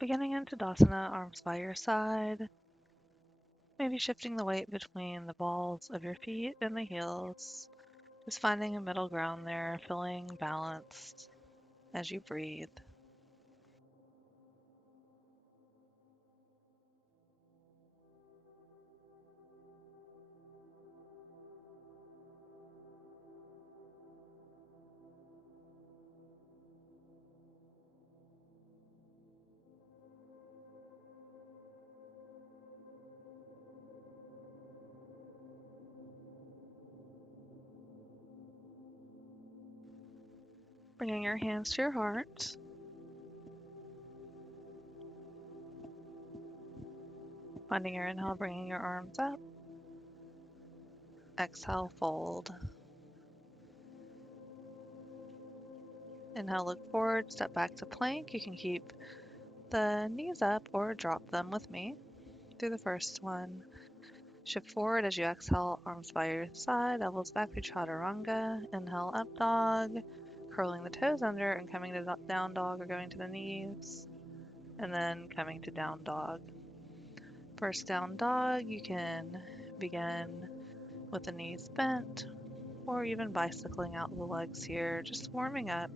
Beginning in Tadasana, arms by your side, maybe shifting the weight between the balls of your feet and the heels, just finding a middle ground there, feeling balanced as you breathe. Bringing your hands to your heart. Finding your inhale, bringing your arms up. Exhale, fold. Inhale, look forward, step back to plank. You can keep the knees up or drop them with me. Do the first one. Shift forward as you exhale, arms by your side, elbows back through chaturanga. Inhale, up dog, curling the toes under and coming to down dog or going to the knees, and then coming to down dog. First down dog, you can begin with the knees bent or even bicycling out the legs here, just warming up.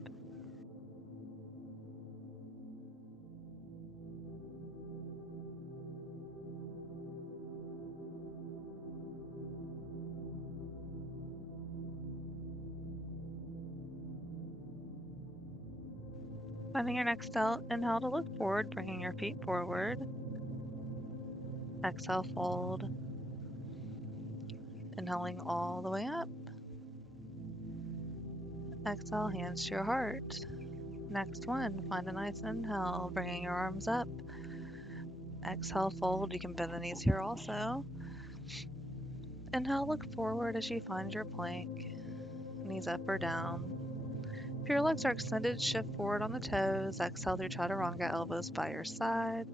Finding your next inhale to look forward, bringing your feet forward. Exhale, fold. Inhaling all the way up. Exhale, hands to your heart. Next one, find a nice inhale, bringing your arms up. Exhale, fold. You can bend the knees here also. Inhale, look forward as you find your plank. Knees up or down. If your legs are extended, shift forward on the toes. Exhale through chaturanga, elbows by your side.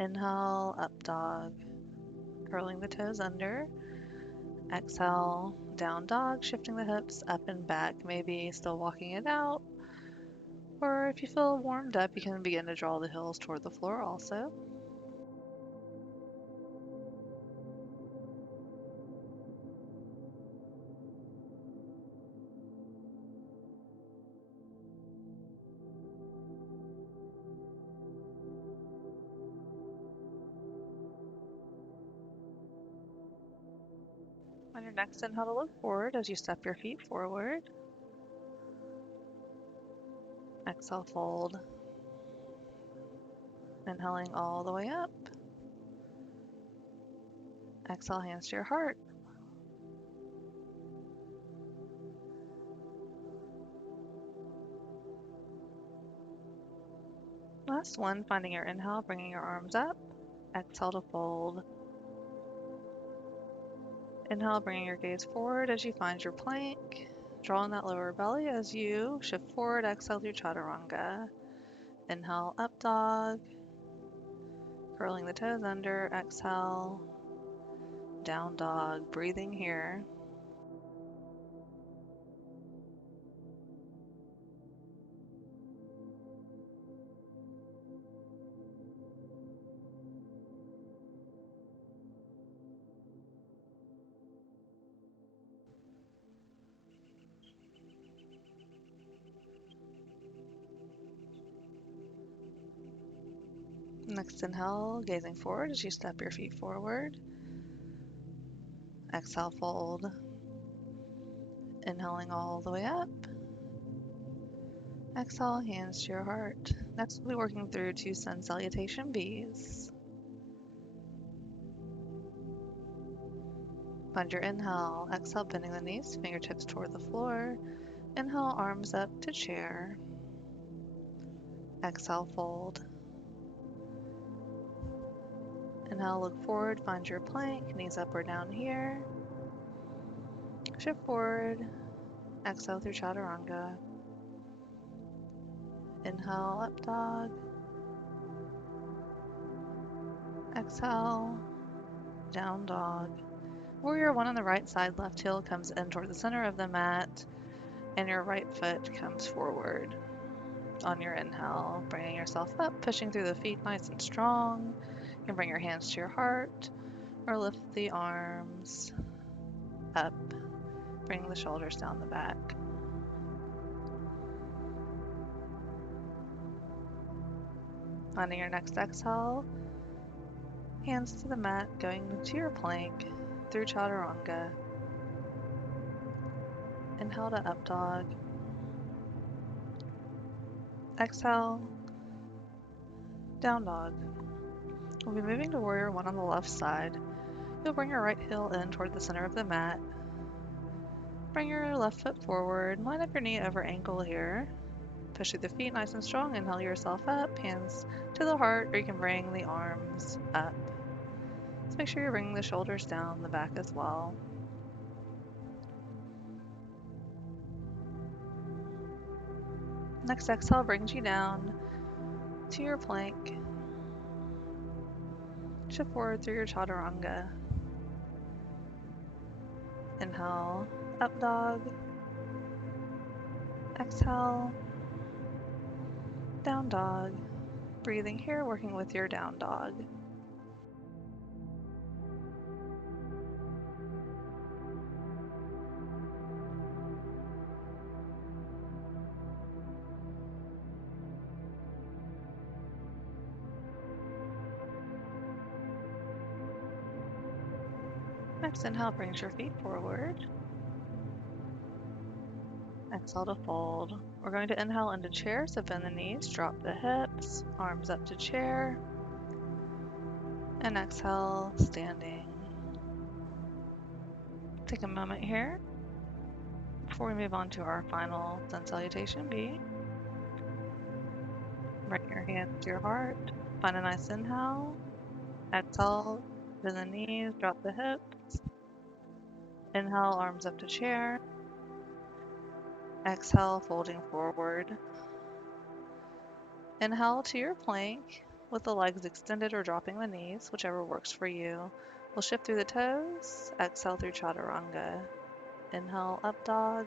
Inhale, up dog. Curling the toes under. Exhale, down dog, shifting the hips up and back, maybe still walking it out. Or if you feel warmed up, you can begin to draw the heels toward the floor also. On your next inhale to look forward as you step your feet forward. Exhale, fold. Inhaling all the way up. Exhale, hands to your heart. Last one, finding your inhale, bringing your arms up. Exhale to fold. Inhale, bringing your gaze forward as you find your plank. Draw in that lower belly as you shift forward. Exhale through chaturanga. Inhale, up dog. Curling the toes under. Exhale, down dog. Breathing here. Next inhale, gazing forward as you step your feet forward. Exhale, fold. Inhaling all the way up. Exhale, hands to your heart. Next, we'll be working through two sun salutation Bs. Find your inhale. Exhale, bending the knees, fingertips toward the floor. Inhale, arms up to chair. Exhale, fold. Inhale, look forward, find your plank, knees up or down here. Shift forward. Exhale through chaturanga. Inhale, up dog. Exhale, down dog. Warrior one on the right side, left heel comes in toward the center of the mat, and your right foot comes forward. On your inhale, bringing yourself up, pushing through the feet nice and strong. You can bring your hands to your heart or lift the arms up, bring the shoulders down the back. Finding your next exhale, hands to the mat, going to your plank through Chaturanga. Inhale to up dog. Exhale, down dog. We'll be moving to warrior one on the left side. You'll bring your right heel in toward the center of the mat. Bring your left foot forward, line up your knee over ankle here. Push through the feet nice and strong, inhale yourself up, hands to the heart, or you can bring the arms up. Just make sure you're bringing the shoulders down the back as well. Next exhale brings you down to your plank. Shift forward through your Chaturanga. Inhale, up dog. Exhale, down dog. Breathing here, working with your down dog. Next inhale brings your feet forward. Exhale to fold. We're going to inhale into chair, so bend the knees, drop the hips, arms up to chair, and exhale, standing. Take a moment here before we move on to our final Sun Salutation B. Bring your hands to your heart, find a nice inhale, exhale, bend the knees, drop the hips, inhale, arms up to chair, exhale, folding forward. Inhale to your plank with the legs extended or dropping the knees, whichever works for you. We'll shift through the toes, exhale through Chaturanga. Inhale, up dog.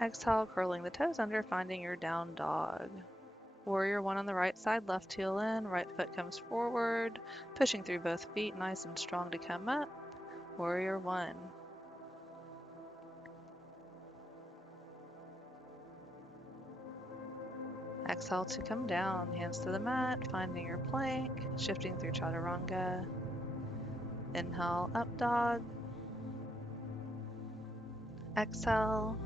Exhale, curling the toes under, finding your down dog. Warrior one on the right side, left heel in, right foot comes forward, pushing through both feet, nice and strong to come up. Warrior one. Exhale to come down, hands to the mat, finding your plank, shifting through Chaturanga. Inhale, up dog. Exhale,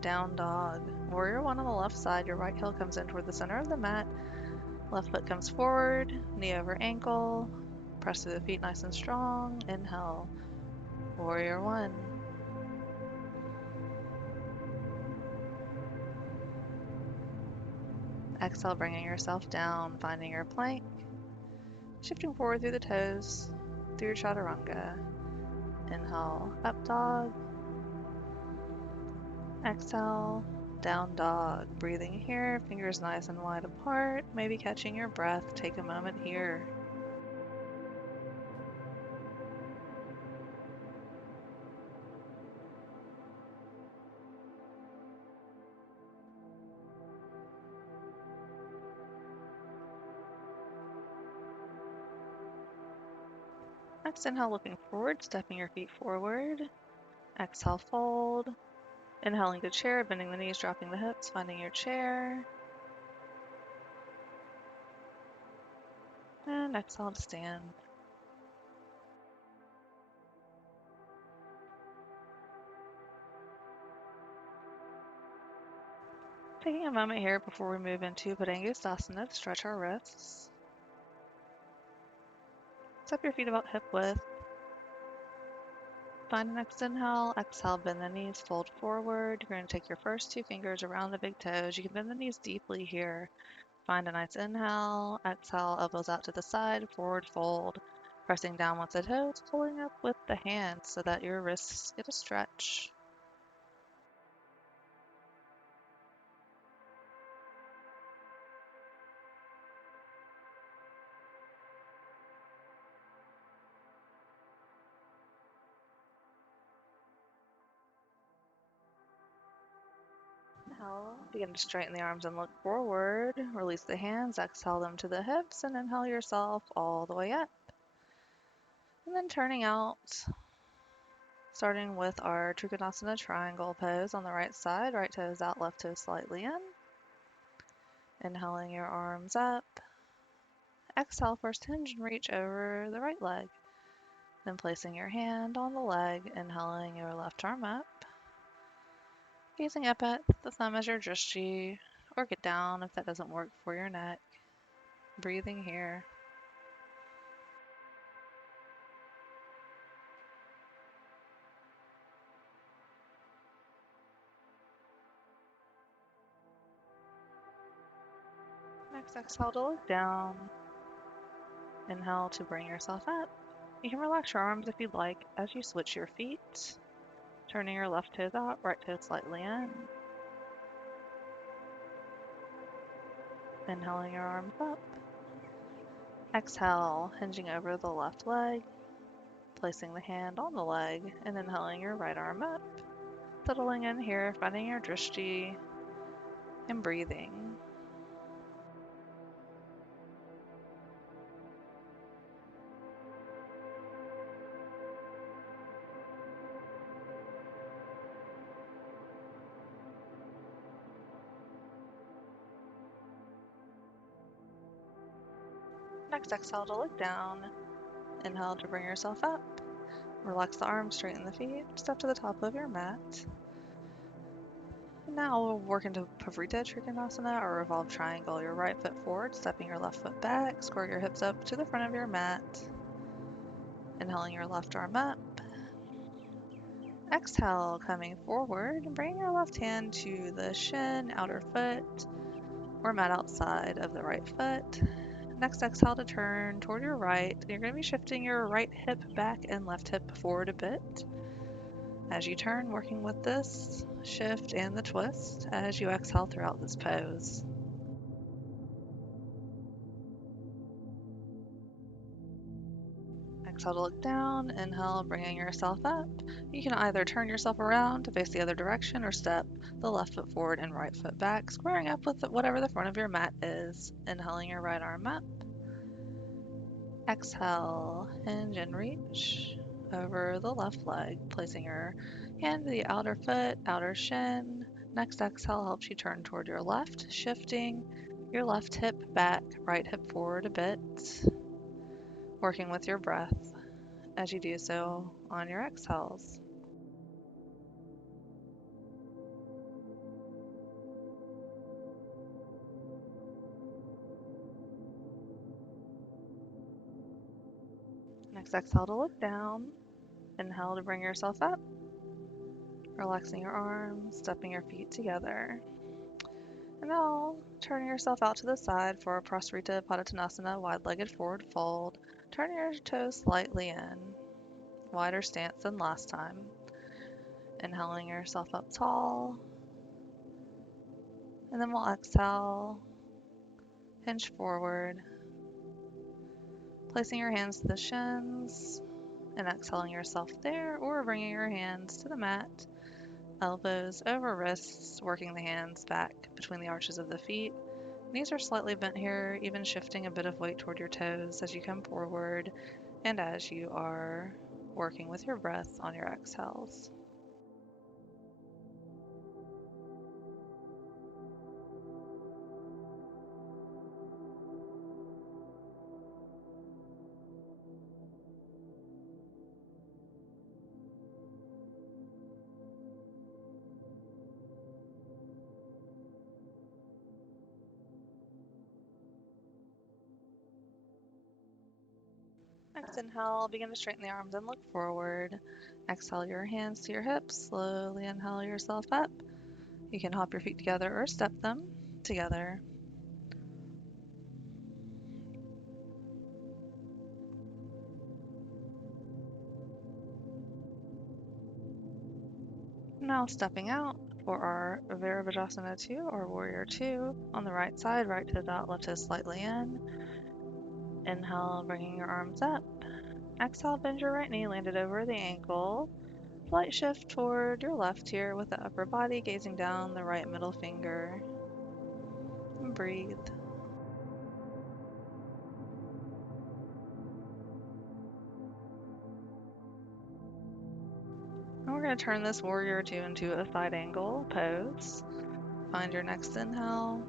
down dog. Warrior one on the left side, your right heel comes in toward the center of the mat. Left foot comes forward, knee over ankle. Press through the feet nice and strong. Inhale, warrior one. Exhale, bringing yourself down, finding your plank. Shifting forward through the toes, through your Chaturanga. Inhale, up dog. Exhale, down dog. Breathing here, fingers nice and wide apart, maybe catching your breath. Take a moment here. Next inhale, looking forward, stepping your feet forward. Exhale, fold. Inhaling to chair, bending the knees, dropping the hips, finding your chair. And exhale to stand. Taking a moment here before we move into Tadasana to stretch our wrists. Step your feet about hip width. Find an next inhale, exhale, bend the knees, fold forward. You're going to take your first two fingers around the big toes. You can bend the knees deeply here. Find a nice inhale, exhale, elbows out to the side, forward fold. Pressing down with the toes, pulling up with the hands so that your wrists get a stretch. Inhale, begin to straighten the arms and look forward. Release the hands, exhale them to the hips, and inhale yourself all the way up. And then turning out, starting with our Trikonasana triangle pose on the right side, right toes out, left toes slightly in. Inhaling your arms up. Exhale, first hinge and reach over the right leg. Then placing your hand on the leg, inhaling your left arm up. Gazing up at the thumb as your drishti, or get down if that doesn't work for your neck. Breathing here. Next, exhale to look down. Inhale to bring yourself up. You can relax your arms if you'd like as you switch your feet. Turning your left toes out, right toes slightly in. Inhaling your arms up. Exhale, hinging over the left leg. Placing the hand on the leg and inhaling your right arm up. Settling in here, finding your drishti and breathing. Next, exhale to look down. Inhale to bring yourself up. Relax the arms, straighten the feet. Step to the top of your mat. Now we'll work into Pavrita Trikonasana or revolved triangle. Your right foot forward, stepping your left foot back. Square your hips up to the front of your mat. Inhaling your left arm up. Exhale, coming forward. Bring your left hand to the shin, outer foot, or mat outside of the right foot. Next, exhale to turn toward your right. You're going to be shifting your right hip back and left hip forward a bit. As you turn, working with this shift and the twist as you exhale throughout this pose. Exhale to look down, inhale, bringing yourself up. You can either turn yourself around to face the other direction or step the left foot forward and right foot back, squaring up with whatever the front of your mat is. Inhaling your right arm up. Exhale, hinge and reach over the left leg, placing your hand to the outer foot, outer shin. Next exhale helps you turn toward your left, shifting your left hip back, right hip forward a bit, working with your breath as you do so on your exhales. Next exhale to look down. Inhale to bring yourself up, relaxing your arms, stepping your feet together. And now turn yourself out to the side for a Prasarita Padottanasana, wide-legged forward fold. Turn your toes slightly in, wider stance than last time. Inhaling yourself up tall. And then we'll exhale, hinge forward, placing your hands to the shins and exhaling yourself there, or bringing your hands to the mat, elbows over wrists, working the hands back between the arches of the feet. Knees are slightly bent here, even shifting a bit of weight toward your toes as you come forward and as you are working with your breath on your exhales. Next inhale, begin to straighten the arms and look forward. Exhale your hands to your hips, slowly inhale yourself up. You can hop your feet together or step them together. Now stepping out for our Virabhajasana 2 or Warrior 2 on the right side, right toes out, left toes slightly in. Inhale, bringing your arms up. Exhale, bend your right knee, land it over the ankle. Slight shift toward your left here with the upper body gazing down the right middle finger. And breathe. And we're going to turn this warrior two into a side angle pose. Find your next inhale.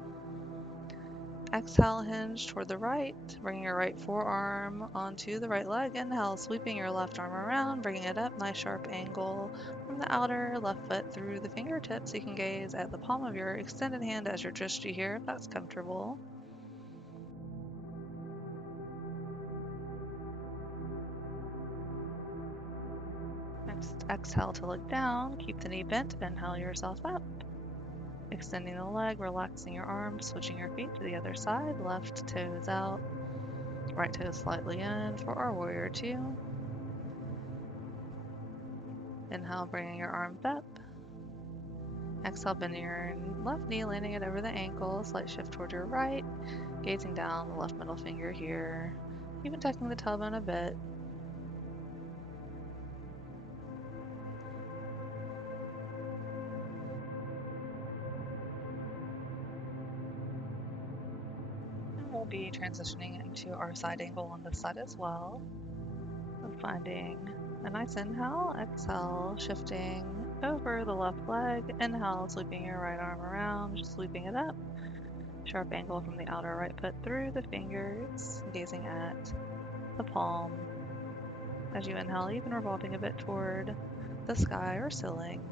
Exhale, hinge toward the right, bringing your right forearm onto the right leg. Inhale, sweeping your left arm around, bringing it up, nice sharp angle from the outer left foot through the fingertips. You can gaze at the palm of your extended hand as your drishti here, if that's comfortable. Next, exhale to look down, keep the knee bent, inhale yourself up. Extending the leg, relaxing your arms, switching your feet to the other side, left toes out, right toes slightly in for our warrior two. Inhale, bringing your arms up. Exhale, bending your left knee, landing it over the ankle, slight shift toward your right, gazing down the left middle finger here, even tucking the tailbone a bit. And we'll be transitioning into our side angle on this side as well. And finding a nice inhale, exhale, shifting over the left leg, inhale, sweeping your right arm around, just sweeping it up. Sharp angle from the outer right foot through the fingers, gazing at the palm. As you inhale, even revolving a bit toward the sky or ceiling.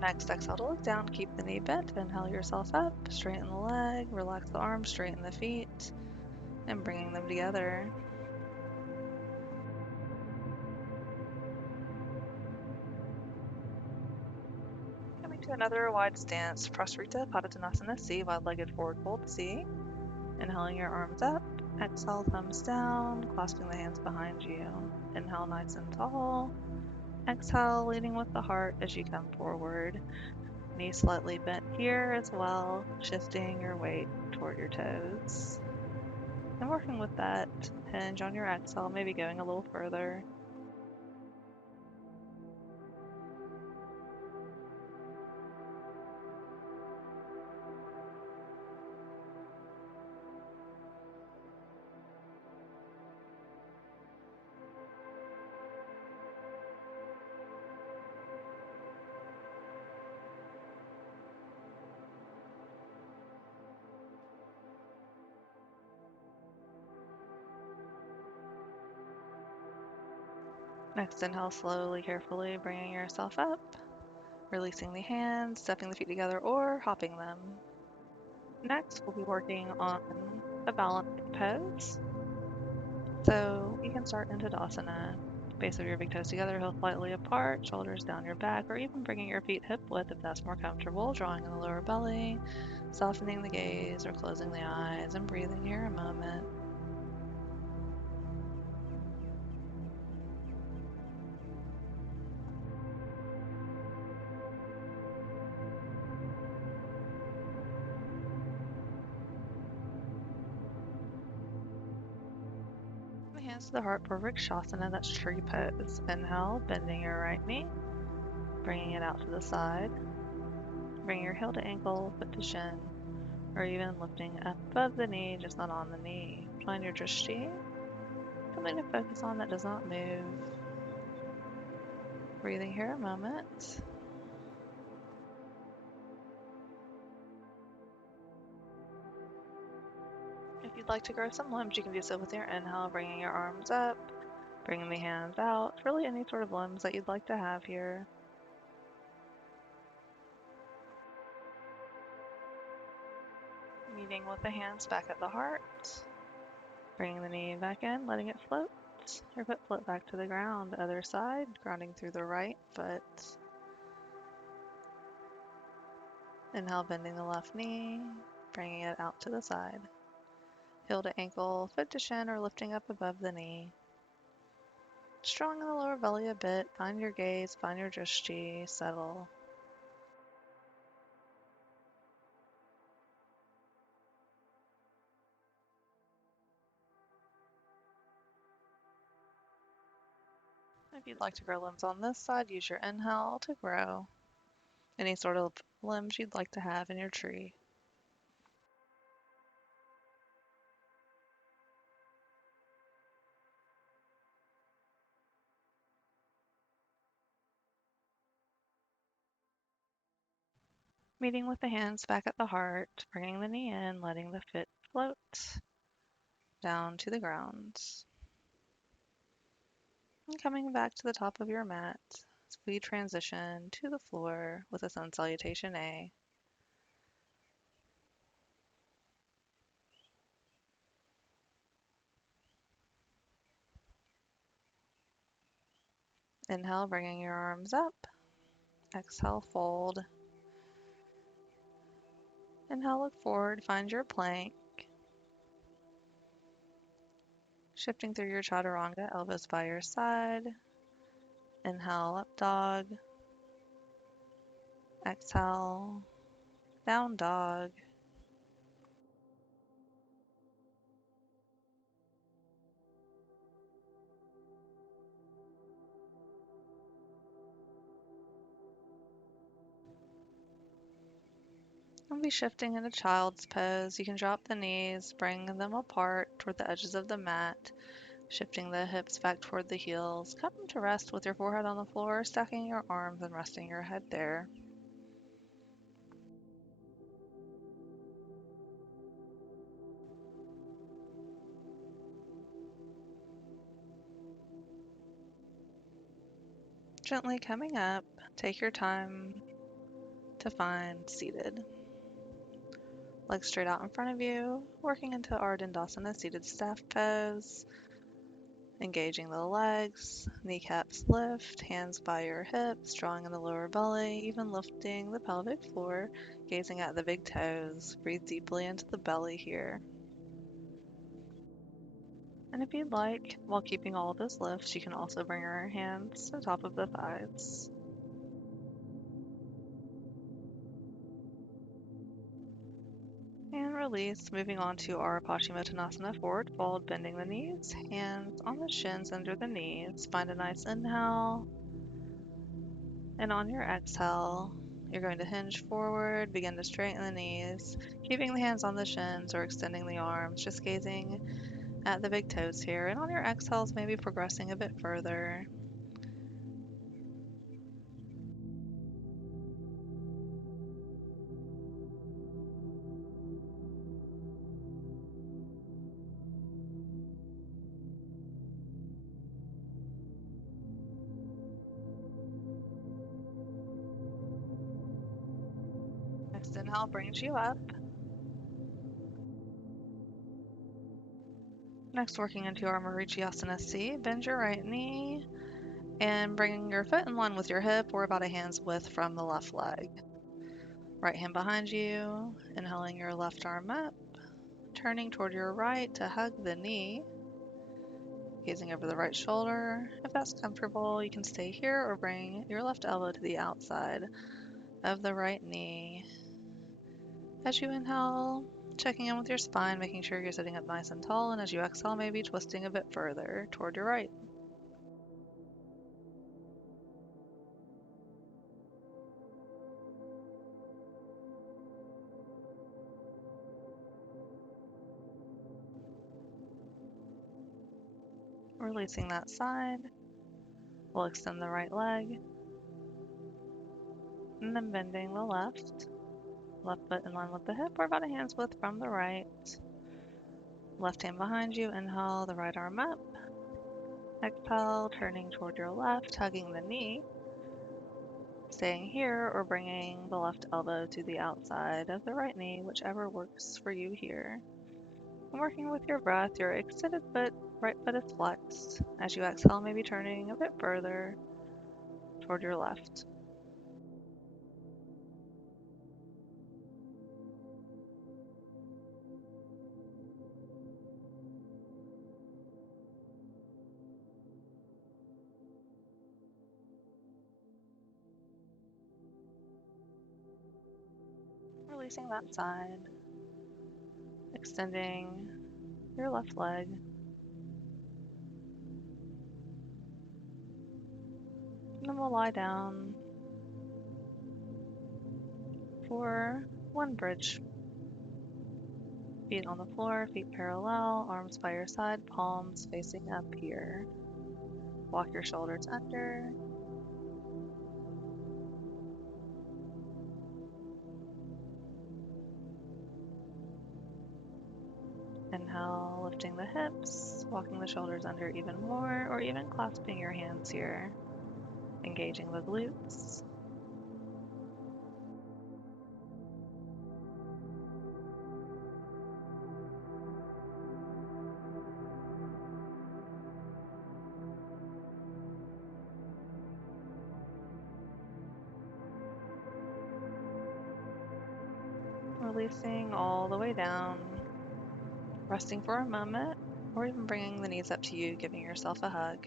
Next, exhale to look down, keep the knee bent, inhale yourself up, straighten the leg, relax the arms, straighten the feet, and bringing them together. Coming to another wide stance, Prasarita Padottanasana C, wide-legged forward fold C. Inhaling your arms up, exhale, thumbs down, clasping the hands behind you. Inhale nice and tall. Exhale, leading with the heart as you come forward. Knee slightly bent here as well, shifting your weight toward your toes. And working with that hinge on your exhale, maybe going a little further. Next, inhale slowly, carefully, bringing yourself up, releasing the hands, stepping the feet together, or hopping them. Next, we'll be working on a balanced pose. So you can start in Tadasana. Base of your big toes together, heels slightly apart, shoulders down your back, or even bringing your feet hip width if that's more comfortable, drawing in the lower belly, softening the gaze or closing the eyes, and breathing here a moment. Hands to the heart for Shavasana, that's tree pose. Inhale, bending your right knee, bringing it out to the side. Bring your heel to ankle, foot to shin, or even lifting up above the knee, just not on the knee. Find your drishti, something to focus on that does not move. Breathing here a moment. If you'd like to grow some limbs, you can do so with your inhale, bringing your arms up, bringing the hands out. Really any sort of limbs that you'd like to have here. Meeting with the hands back at the heart. Bringing the knee back in, letting it float. Your foot flip back to the ground. Other side, grounding through the right foot. Inhale, bending the left knee, bringing it out to the side. Heel to ankle, foot to shin, or lifting up above the knee. Strong in the lower belly a bit. Find your gaze, find your drishti, settle. If you'd like to grow limbs on this side, use your inhale to grow any sort of limbs you'd like to have in your tree. Meeting with the hands back at the heart, bringing the knee in, letting the foot float down to the ground. And coming back to the top of your mat, as we transition to the floor with a Sun Salutation A. Inhale, bringing your arms up. Exhale, fold. Inhale, look forward, find your plank. Shifting through your chaturanga, elbows by your side. Inhale, up dog. Exhale, down dog. We'll be shifting into child's pose. You can drop the knees, bring them apart toward the edges of the mat, shifting the hips back toward the heels. Come to rest with your forehead on the floor, stacking your arms and resting your head there. Gently coming up, take your time to find seated. Legs straight out in front of you, working into our Tadasana seated staff pose. Engaging the legs, kneecaps lift, hands by your hips, drawing in the lower belly, even lifting the pelvic floor, gazing at the big toes. Breathe deeply into the belly here. And if you'd like, while keeping all of this lift, you can also bring your hands to the top of the thighs. And release, moving on to our Paschimottanasana, forward fold, bending the knees, hands on the shins under the knees. Find a nice inhale. And on your exhale, you're going to hinge forward, begin to straighten the knees, keeping the hands on the shins or extending the arms, just gazing at the big toes here. And on your exhales, maybe progressing a bit further. Next inhale brings you up. Next, working into our Asana C, bend your right knee and bringing your foot in line with your hip or about a hand's width from the left leg. Right hand behind you, inhaling your left arm up, turning toward your right to hug the knee, gazing over the right shoulder. If that's comfortable, you can stay here or bring your left elbow to the outside of the right knee. As you inhale, checking in with your spine, making sure you're sitting up nice and tall, and as you exhale, maybe twisting a bit further toward your right. Releasing that side, we'll extend the right leg, and then bending the left. Left foot in line with the hip or about a hand's width from the right. Left hand behind you, inhale the right arm up. Exhale, turning toward your left, hugging the knee. Staying here or bringing the left elbow to the outside of the right knee, whichever works for you here. And working with your breath, your extended foot, right foot is flexed. As you exhale, maybe turning a bit further toward your left. Releasing that side, extending your left leg. then we'll lie down for one bridge. Feet on the floor, feet parallel, arms by your side, palms facing up here. Walk your shoulders under. Inhale, lifting the hips, walking the shoulders under even more, or even clasping your hands here, engaging the glutes. Releasing all the way down, resting for a moment, or even bringing the knees up to you, giving yourself a hug.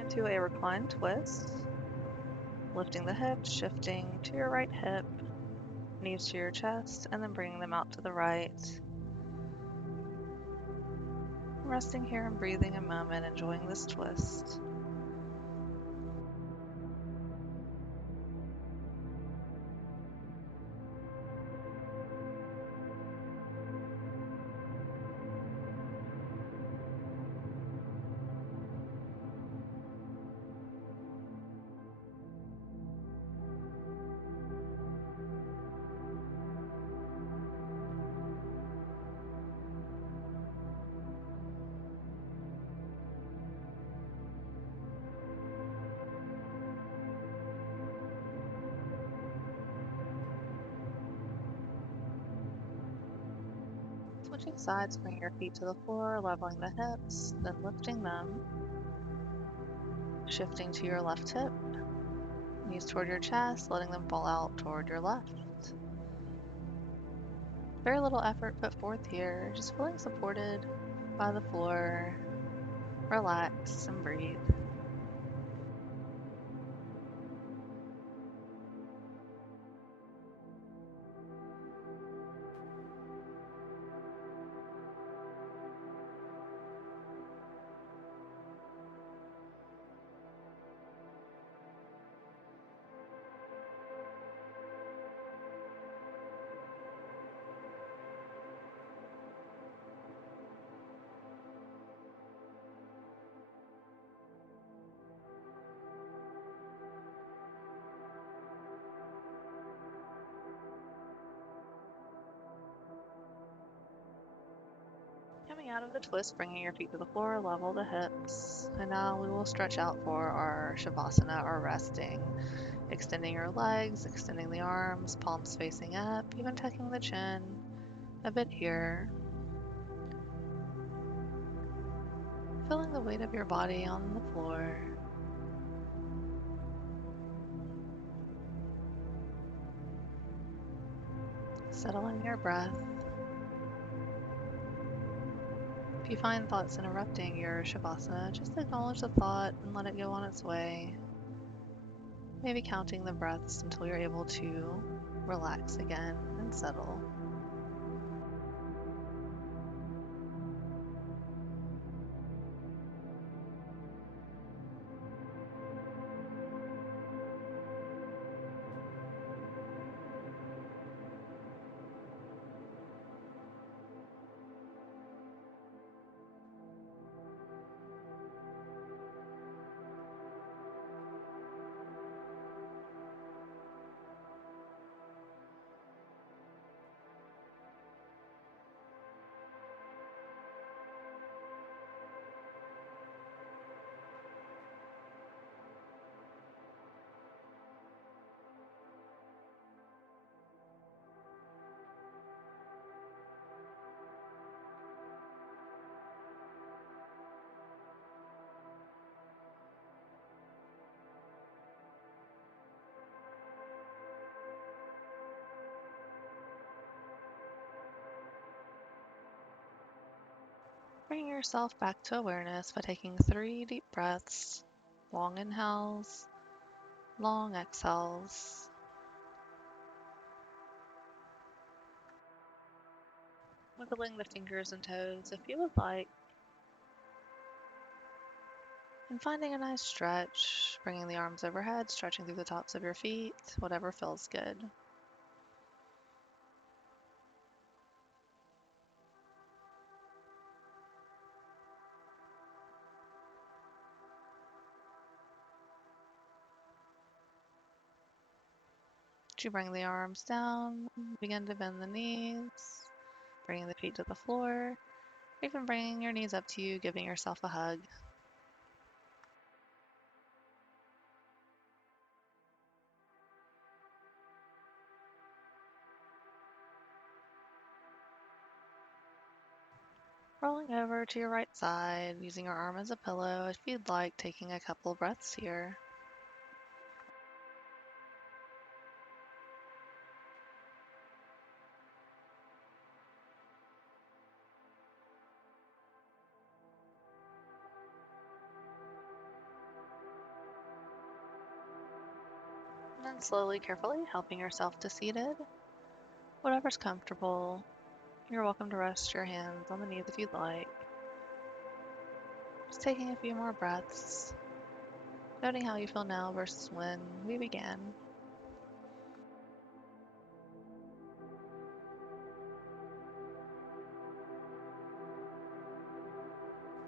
Into a reclined twist, lifting the hips, shifting to your right hip, knees to your chest, and then bringing them out to the right. Resting here and breathing a moment, enjoying this twist. Switching sides, bring your feet to the floor, leveling the hips, then lifting them. Shifting to your left hip, knees toward your chest, letting them fall out toward your left. Very little effort put forth here, just feeling supported by the floor. Relax and breathe. Coming out of the twist, bringing your feet to the floor, level the hips. And now we will stretch out for our Shavasana, or resting. Extending your legs, extending the arms, palms facing up, even tucking the chin a bit here. Feeling the weight of your body on the floor. Settling your breath. If you find thoughts interrupting your Shavasana, just acknowledge the thought and let it go on its way. Maybe counting the breaths until you're able to relax again and settle. Bringing yourself back to awareness by taking 3 deep breaths, long inhales, long exhales. Wiggling the fingers and toes if you would like. And finding a nice stretch, bringing the arms overhead, stretching through the tops of your feet, whatever feels good. As you bring the arms down, begin to bend the knees, bringing the feet to the floor, even bringing your knees up to you, giving yourself a hug. Rolling over to your right side, using your arm as a pillow if you'd like, taking a couple breaths here. And then slowly, carefully, helping yourself to seated. Whatever's comfortable. You're welcome to rest your hands on the knees if you'd like. Just taking a few more breaths, noting how you feel now versus when we began.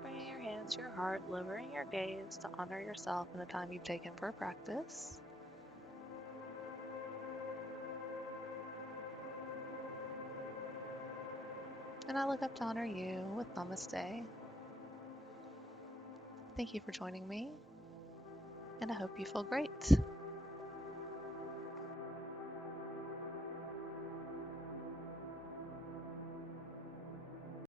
Bringing your hands to your heart, lowering your gaze to honor yourself and the time you've taken for practice. And I look up to honor you with Namaste. Thank you for joining me, and I hope you feel great.